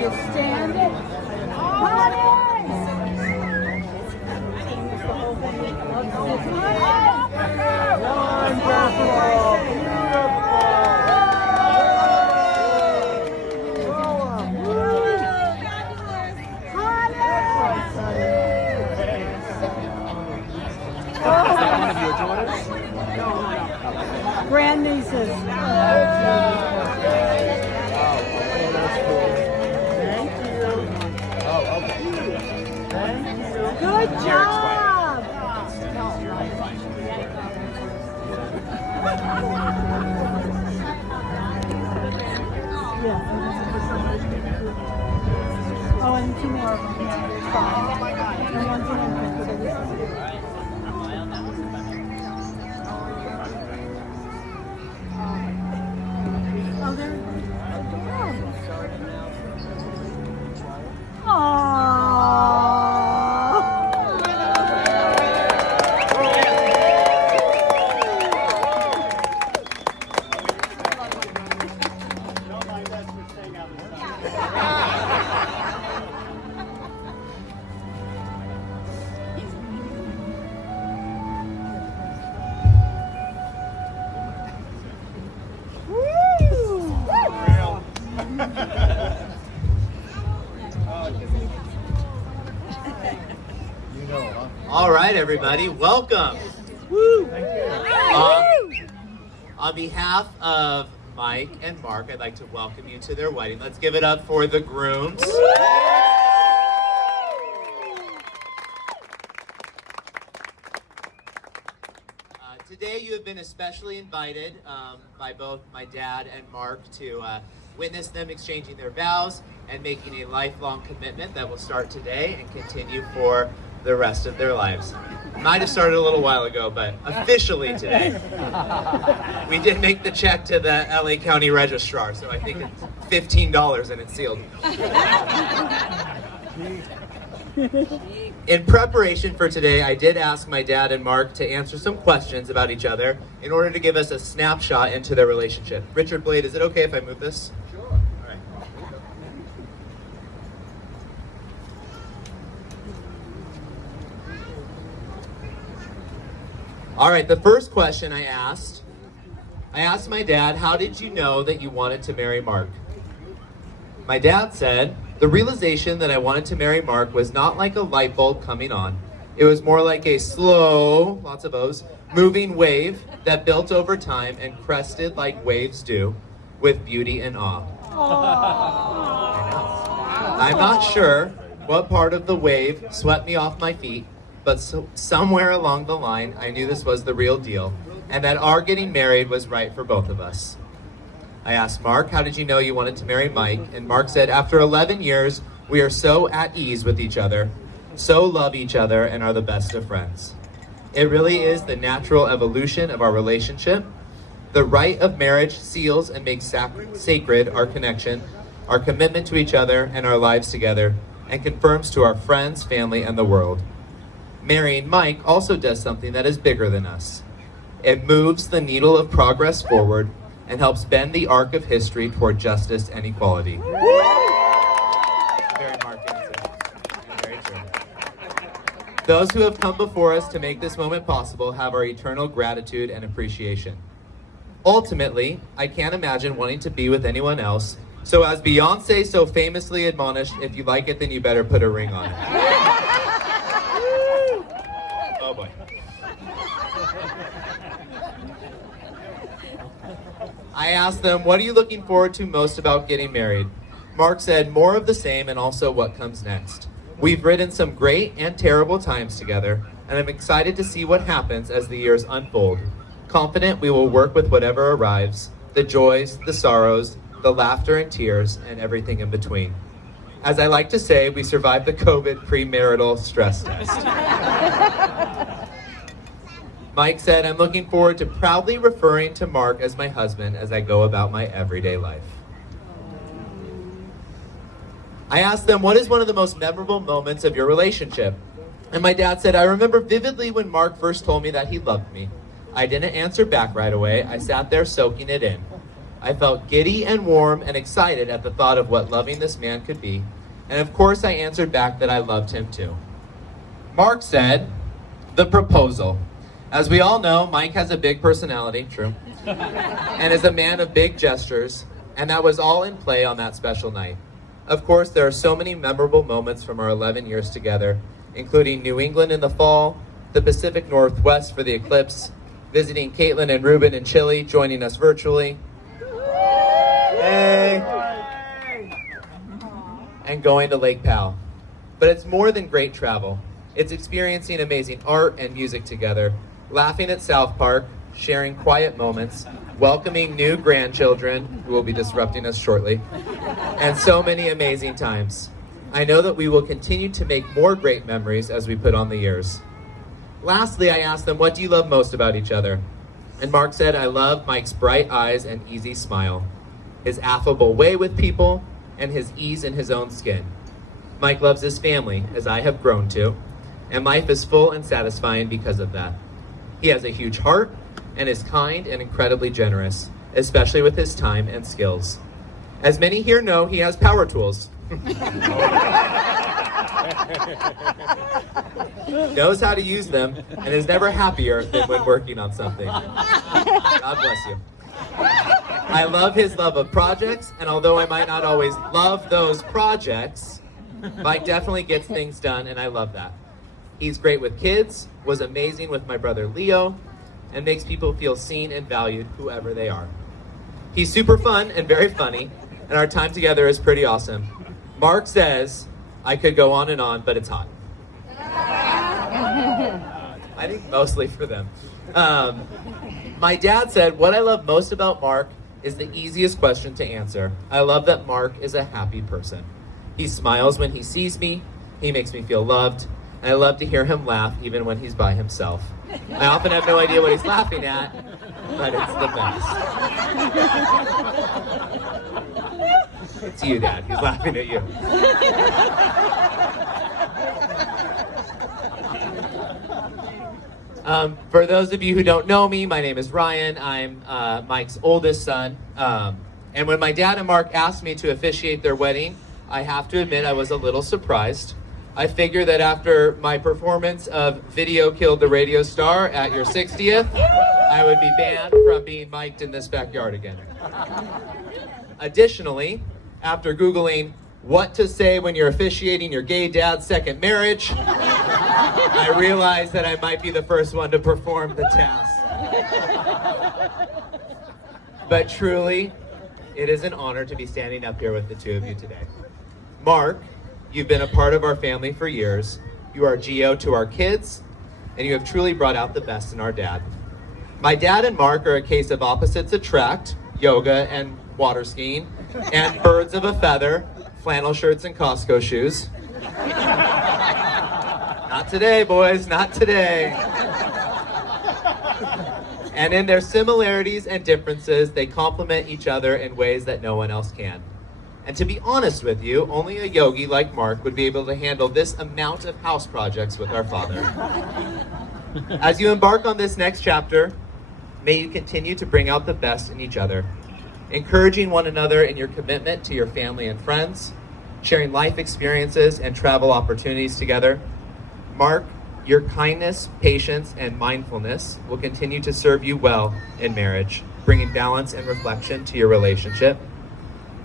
you stand it? Grandnieces. Good job. Oh, and two more of them. And one's an infant, so this is good. Oh, there. All right, everybody, welcome. Woo! On behalf of Mike and Mark, I'd like to welcome you to their wedding. Let's give it up for the grooms. Today you have been especially invited by both my dad and Mark to witness them exchanging their vows and making a lifelong commitment that will start today and continue for the rest of their lives. Might have started a little while ago, but officially today. We did make the check to the LA County Registrar, so I think it's $15 and it's sealed. In preparation for today, I did ask my dad and Mark to answer some questions about each other in order to give us a snapshot into their relationship. Richard Blade, is it okay if I move this? Sure. All right. All right, the first question I asked my dad, how did you know that you wanted to marry Mark? My dad said, the realization that I wanted to marry Mark was not like a light bulb coming on. It was more like a slow, lots of O's, moving wave that built over time and crested like waves do with beauty and awe. I'm not sure what part of the wave swept me off my feet, but somewhere along the line, I knew this was the real deal and that our getting married was right for both of us. I asked Mark, how did you know you wanted to marry Mike? And Mark said, after 11 years, we are so at ease with each other, so love each other, and are the best of friends. It really is the natural evolution of our relationship. The rite of marriage seals and makes sacred our connection, our commitment to each other and our lives together, and confirms to our friends, family, and the world. Marrying Mike also does something that is bigger than us. It moves the needle of progress forward and helps bend the arc of history toward justice and equality. Very Mark answer. Very true. Those who have come before us to make this moment possible have our eternal gratitude and appreciation. Ultimately, I can't imagine wanting to be with anyone else, so as Beyonce so famously admonished, if you like it, then you better put a ring on it. Oh boy. I asked them, what are you looking forward to most about getting married? Mark said, more of the same and also what comes next. We've ridden some great and terrible times together, and I'm excited to see what happens as the years unfold. Confident we will work with whatever arrives, the joys, the sorrows, the laughter and tears, and everything in between. As I like to say, we survived the COVID premarital stress test. Mike said, I'm looking forward to proudly referring to Mark as my husband as I go about my everyday life. I asked them, what is one of the most memorable moments of your relationship? And my dad said, I remember vividly when Mark first told me that he loved me. I didn't answer back right away. I sat there soaking it in. I felt giddy and warm and excited at the thought of what loving this man could be. And of course, I answered back that I loved him too. Mark said, the proposal. As we all know, Mike has a big personality, true, and is a man of big gestures, and that was all in play on that special night. Of course, there are so many memorable moments from our 11 years together, including New England in the fall, the Pacific Northwest for the eclipse, visiting Caitlin and Ruben in Chile, joining us virtually, hey, and going to Lake Powell. But it's more than great travel. It's experiencing amazing art and music together, laughing at South Park, sharing quiet moments, welcoming new grandchildren who will be disrupting us shortly, and so many amazing times. I know that we will continue to make more great memories as we put on the years. Lastly, I asked them, what do you love most about each other? And Mark said, I love Mike's bright eyes and easy smile, his affable way with people, and his ease in his own skin. Mike loves his family, as I have grown to, and life is full and satisfying because of that. He has a huge heart and is kind and incredibly generous, especially with his time and skills. As many here know, he has power tools. Knows how to use them and is never happier than when working on something. God bless you. I love his love of projects, and although I might not always love those projects, Mike definitely gets things done, and I love that. He's great with kids, was amazing with my brother Leo, and makes people feel seen and valued whoever they are. He's super fun and very funny, and our time together is pretty awesome. Mark says, I could go on and on, but it's hot. I think mostly for them. My dad said, what I love most about Mark is the easiest question to answer. I love that Mark is a happy person. He smiles when he sees me, he makes me feel loved, and I love to hear him laugh even when he's by himself. I often have no idea what he's laughing at, but it's the best. It's you, Dad. He's laughing at you. For those of you who don't know me, my name is Ryan. I'm Mike's oldest son. And when my dad and Mark asked me to officiate their wedding, I have to admit I was a little surprised. I figure that after my performance of Video Killed the Radio Star at your 60th, I would be banned from being mic'd in this backyard again. Additionally, after Googling what to say when you're officiating your gay dad's second marriage, I realized that I might be the first one to perform the task. But truly, it is an honor to be standing up here with the two of you today. Mark, you've been a part of our family for years. You are Geo to our kids, and you have truly brought out the best in our dad. My dad and Mark are a case of opposites attract, yoga and water skiing, and birds of a feather, flannel shirts and Costco shoes. Not today, boys, not today. And in their similarities and differences, they complement each other in ways that no one else can. And to be honest with you, only a yogi like Mark would be able to handle this amount of house projects with our father. As you embark on this next chapter, may you continue to bring out the best in each other, encouraging one another in your commitment to your family and friends, sharing life experiences and travel opportunities together. Mark, your kindness, patience, and mindfulness will continue to serve you well in marriage, bringing balance and reflection to your relationship.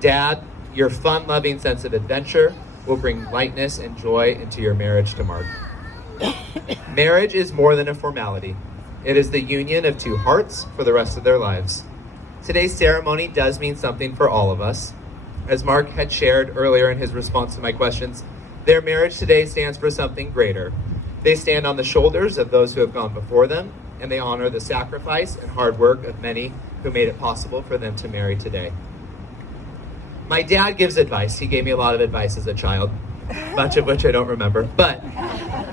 Dad, your fun-loving sense of adventure will bring lightness and joy into your marriage to Mark. Marriage is more than a formality. It is the union of two hearts for the rest of their lives. Today's ceremony does mean something for all of us. As Mark had shared earlier in his response to my questions, their marriage today stands for something greater. They stand on the shoulders of those who have gone before them, and they honor the sacrifice and hard work of many who made it possible for them to marry today. My dad gives advice. He gave me a lot of advice as a child, much of which I don't remember. But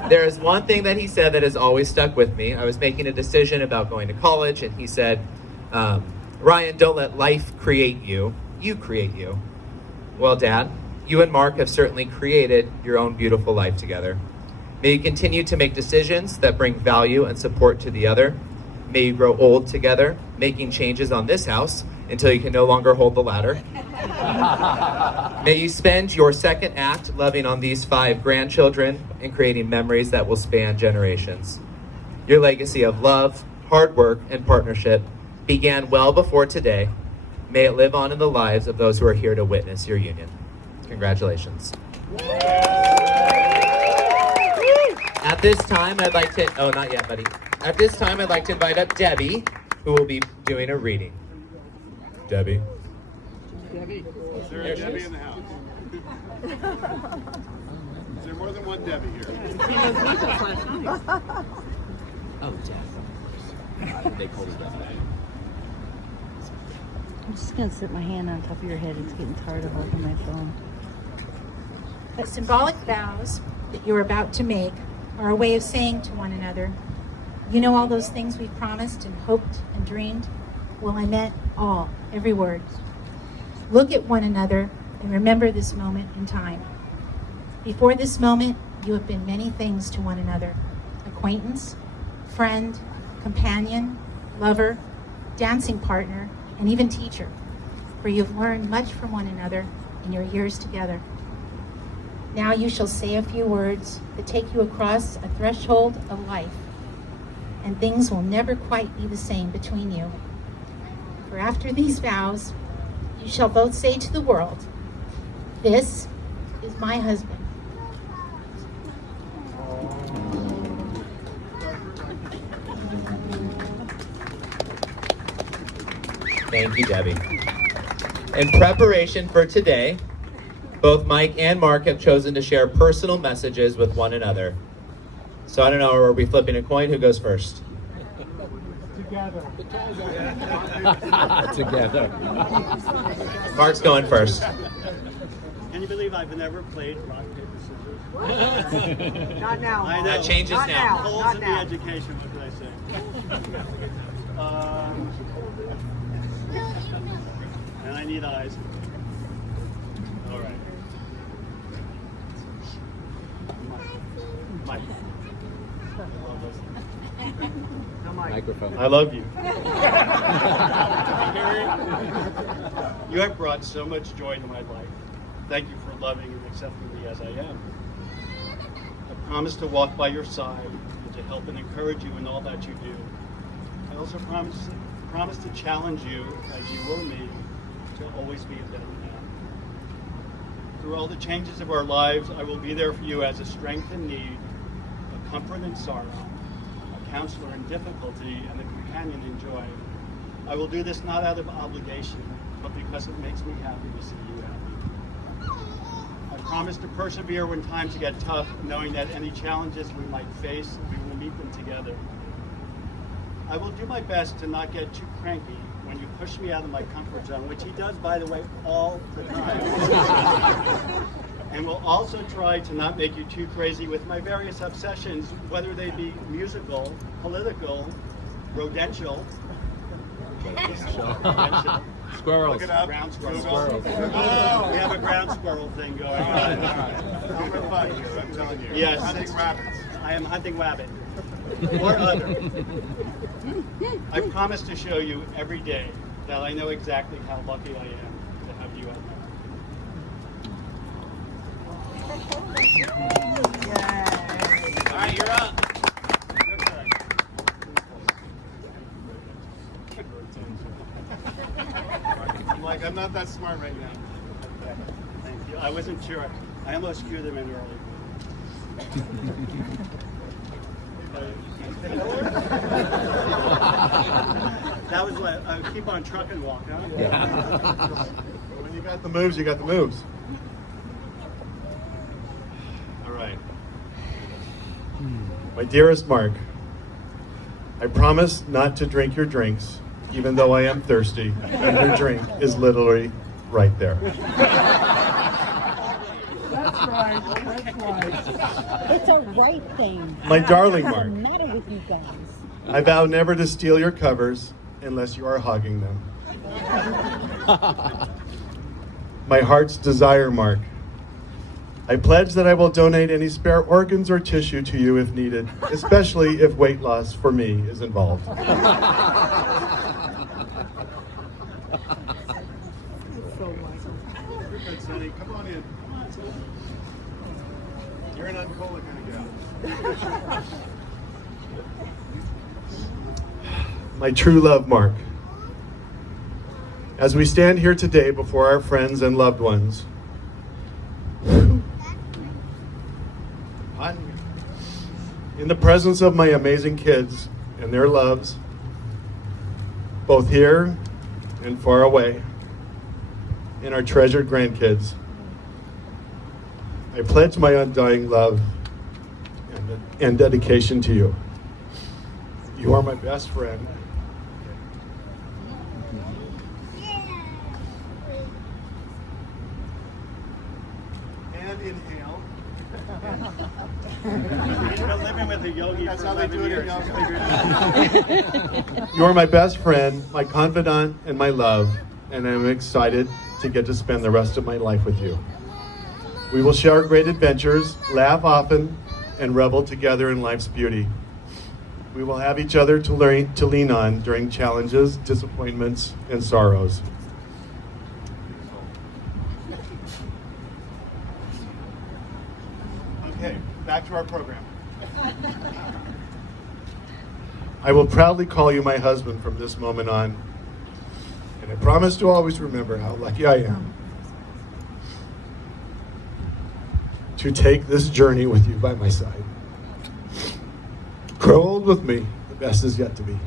there is one thing that he said that has always stuck with me. I was making a decision about going to college, and he said, Ryan, don't let life create you. You create you. Well, Dad, you and Mark have certainly created your own beautiful life together. May you continue to make decisions that bring value and support to the other. May you grow old together, making changes on this house until you can no longer hold the ladder. May you spend your second act loving on these 5 grandchildren and creating memories that will span generations. Your legacy of love, hard work, and partnership began well before today. May it live on in the lives of those who are here to witness your union. Congratulations. At this time, I'd like to, oh, not yet, buddy. At this time, I'd like to invite up Debbie, who will be doing a reading. Debbie. Debbie. Is there a Debbie in the house? Is there more than one Debbie here? Oh, Jeff. They called it that. I'm just gonna sit my hand on top of your head. It's getting tired of holding my phone. The symbolic vows that you're about to make are a way of saying to one another, you know all those things we've promised and hoped and dreamed? Well, I meant all, every word. Look at one another and remember this moment in time. Before this moment, you have been many things to one another. Acquaintance, friend, companion, lover, dancing partner, and even teacher, for you have learned much from one another in your years together. Now you shall say a few words that take you across a threshold of life, and things will never quite be the same between you. For after these vows, you shall both say to the world, this is my husband. Thank you, Debbie. In preparation for today, both Mike and Mark have chosen to share personal messages with one another. So I don't know, are we flipping a coin? Who goes first? Together. Mark's going first. Can you believe I've never played rock, paper, scissors? Not now. I know. That changes Not now. Holes Not in the now. education, what can I say? And I need eyes. All right. Mike. Microphone. I love you. You have brought so much joy to my life. Thank you for loving and accepting me as I am. I promise to walk by your side and to help and encourage you in all that you do. I also promise to challenge you, as you will me, to always be a better man. Through all the changes of our lives, I will be there for you as a strength in need, a comfort in sorrow, a counselor in difficulty, and a companion in joy. I will do this not out of obligation, but because it makes me happy to see you happy. I promise to persevere when times get tough, knowing that any challenges we might face, we will meet them together. I will do my best to not get too cranky when you push me out of my comfort zone, which he does, by the way, all the time. And will also try to not make you too crazy with my various obsessions, whether they be musical, political, rodential. Squirrels. Look it up. Ground squirrel. Squirrels. We have a ground squirrel thing going on. Number 5 here, I'm telling you. Yes. Hunting rabbits. I am hunting rabbit. Or other. I promise to show you every day that I know exactly how lucky I am to have you as my All right, you're up. I'm like, I'm not that smart right now. Thank you. I wasn't sure. I almost threw them in early. That was what keep on truck and walk, huh? When you got the moves, you got the moves. All right. My dearest Mark, I promise not to drink your drinks, even though I am thirsty, and your drink is literally right there. That's right. That's right. It's a right thing. My darling What's Mark, the matter with you guys? I vow never to steal your covers unless you are hogging them. My heart's desire, Mark. I pledge that I will donate any spare organs or tissue to you if needed, especially if weight loss for me is involved. You're an uncola kind of gal. My true love, Mark. As we stand here today before our friends and loved ones, in the presence of my amazing kids and their loves, both here and far away, and our treasured grandkids, I pledge my undying love and dedication to you. You are my best friend. And inhale. He's been living with a yogi That's for how they 11 do it years. in yoga. You are my best friend, my confidant, and my love, and I'm excited to get to spend the rest of my life with you. We will share great adventures, laugh often, and revel together in life's beauty. We will have each other to lean on during challenges, disappointments, and sorrows. Okay, back to our program. I will proudly call you my husband from this moment on, and I promise to always remember how lucky I am to take this journey with you by my side. Grow old with me, the best is yet to be.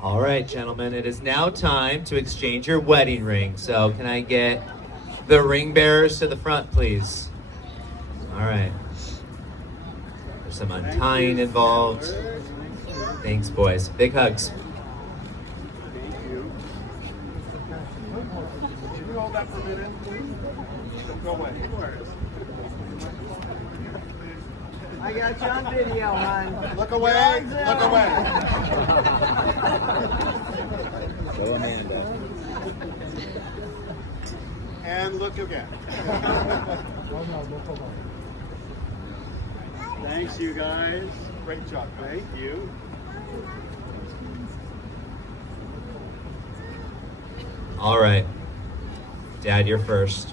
All right, gentlemen, it is now time to exchange your wedding ring. So can I get the ring bearers to the front, please? All right. There's some untying involved. Thanks, boys. Big hugs. Can you hold that for a minute? Go away. I got you on video, hon. Look away. Look away. Go Amanda. And look again. Thanks, you guys. Great job. Thank you. All right. Dad, you're first.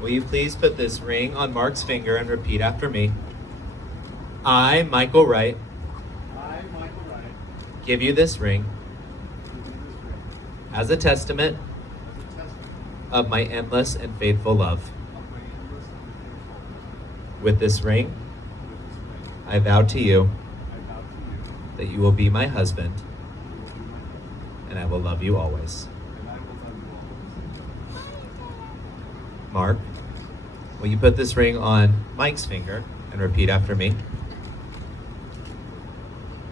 Will you please put this ring on Mark's finger and repeat after me? I, Michael Wright, I, Michael Wright, give you this ring as a testament of my endless and faithful love. With this ring, I vow to you that you will be my husband, and I will love you always. Mark, will you put this ring on Mike's finger and repeat after me?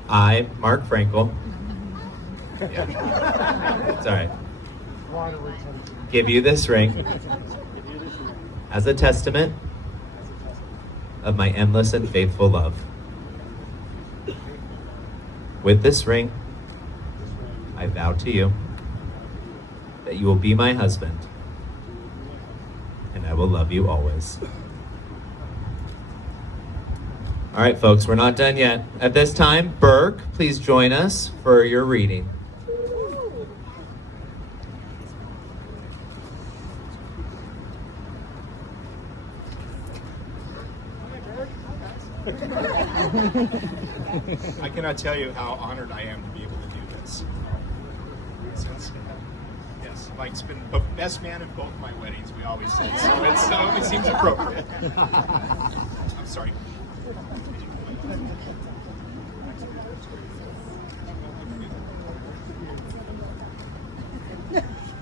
I, Mark Frankel, it's all right, give you this ring as a testament of my endless and faithful love. With this ring, I vow to you that you will be my husband, and I will love you always. All right, folks, we're not done yet. At this time, Burke, please join us for your reading. I cannot tell you how honored I am to be able to do this. Since, yes, Mike's been the best man in both my weddings, we always say, so it seems appropriate. I'm sorry.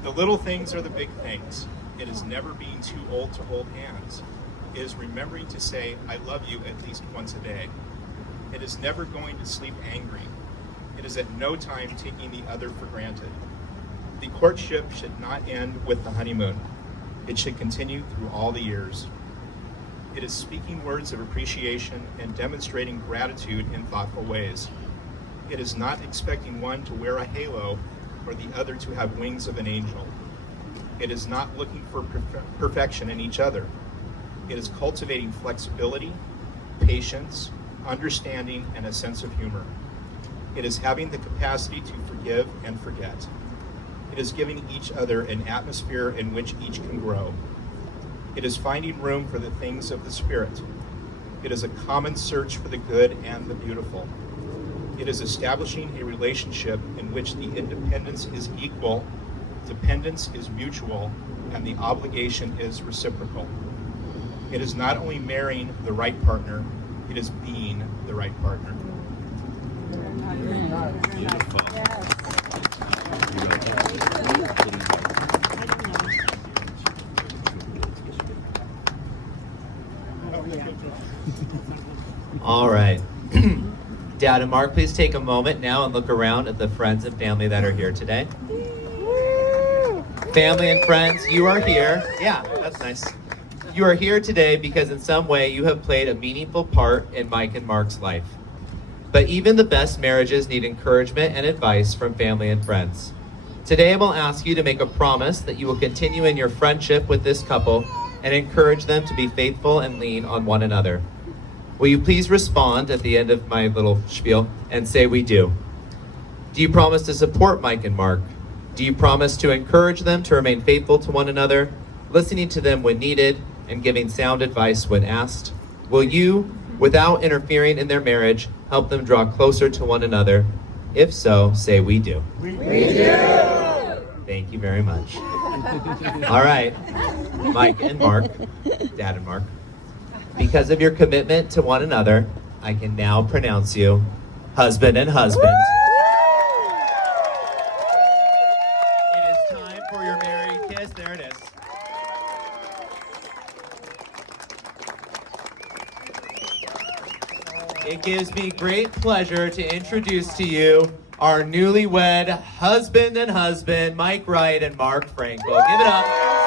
The little things are the big things. It is never being too old to hold hands. It is remembering to say, I love you at least once a day. It is never going to sleep angry. It is at no time taking the other for granted. The courtship should not end with the honeymoon. It should continue through all the years. It is speaking words of appreciation and demonstrating gratitude in thoughtful ways. It is not expecting one to wear a halo or the other to have wings of an angel. It is not looking for perfection in each other. It is cultivating flexibility, patience, understanding, and a sense of humor. It is having the capacity to forgive and forget. It is giving each other an atmosphere in which each can grow. It is finding room for the things of the Spirit. It is a common search for the good and the beautiful. It is establishing a relationship in which the independence is equal, dependence is mutual, and the obligation is reciprocal. It is not only marrying the right partner, it is being the right partner. All right. Dad and Mark, please take a moment now and look around at the friends and family that are here today. Family and friends, you are here. Yeah, that's nice. You are here today because in some way you have played a meaningful part in Mike and Mark's life. But even the best marriages need encouragement and advice from family and friends. Today I will ask you to make a promise that you will continue in your friendship with this couple and encourage them to be faithful and lean on one another. Will you please respond at the end of my little spiel and say we do? Do you promise to support Mike and Mark? Do you promise to encourage them to remain faithful to one another, listening to them when needed, and giving sound advice when asked? Will you, without interfering in their marriage, help them draw closer to one another? If so, say we do. We do! Thank you very much. All right, Mike and Mark, Dad and Mark, because of your commitment to one another, I can now pronounce you husband and husband. It is time for your married kiss. There it is. It gives me great pleasure to introduce to you our newlywed husband and husband, Mike Wright and Mark Frankel. Give it up.